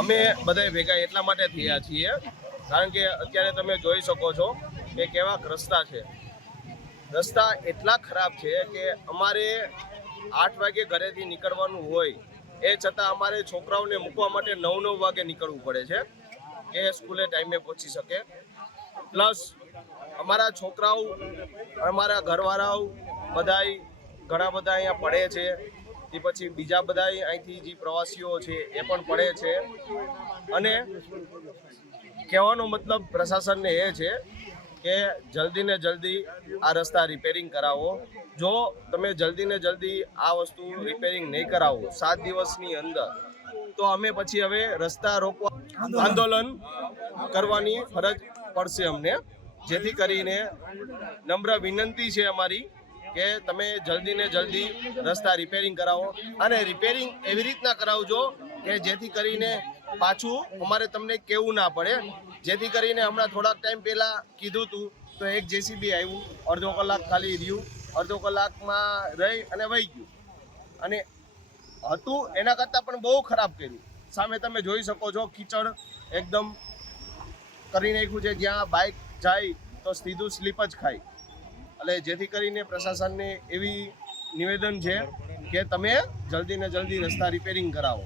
અમે બધા ભેગા એટલા માટે થયા છીએ કારણ કે અત્યારે તમે જોઈ શકો છો કે કેવા રસ્તા છે. રસ્તા એટલા ખરાબ છે કે અમારે 8 વાગે ઘરેથી નીકળવાનું હોય એ છતાં અમારે છોકરાઓને મૂકવા માટે 9 વાગે નીકળવું પડે છે કે સ્કૂલે ટાઈમે પહોંચી શકે. પ્લસ અમારા છોકરાઓ, અમારા ઘરવાળાઓ બધાય ઘણા બધા અહીંયા પડે છે. તે પછી બીજા બધા અહીંથી જે પ્રવાસીઓ છે એ પણ પડે છે. અને કહેવાનો મતલબ પ્રશાસનને એ છે કે જલ્દી ને જલ્દી આ રસ્તા રિપેરિંગ કરાવો. જો તમે જલ્દી ને જલ્દી આ વસ્તુ રિપેરિંગ નહીં કરાવો 7 દિવસની અંદર, તો અમે પછી હવે રસ્તા રોકવા આંદોલન કરવાની ફરજ પડશે અમને. જેથી કરીને નમ્ર વિનંતી છે અમારી કે તમે જલ્દી ને જલ્દી રસ્તા રિપેરિંગ કરાવો. અને રિપેરિંગ એવી રીતના કરાવજો કે જેથી કરીને પાછું અમારે તમને કેવું ના પડે. જેથી કરીને હમણાં થોડાક ટાઈમ પહેલાં કીધું હતું તો એક જેસીબી આવ્યું, અડધો કલાક ખાલી રહ્યું, અડધો કલાકમાં રહી અને વહી ગયું. અને હતું એના કરતાં પણ બહુ ખરાબ કર્યું. સામે તમે જોઈ શકો છો કીચડ એકદમ કરી નાખ્યું છે, જ્યાં બાઇક જાય તો સીધું સ્લીપ જ ખાય. એટલે જેથી કરીને પ્રશાસનને એવી નિવેદન છે કે તમે જલ્દી ને જલ્દી રસ્તા રિપેરિંગ કરાવો.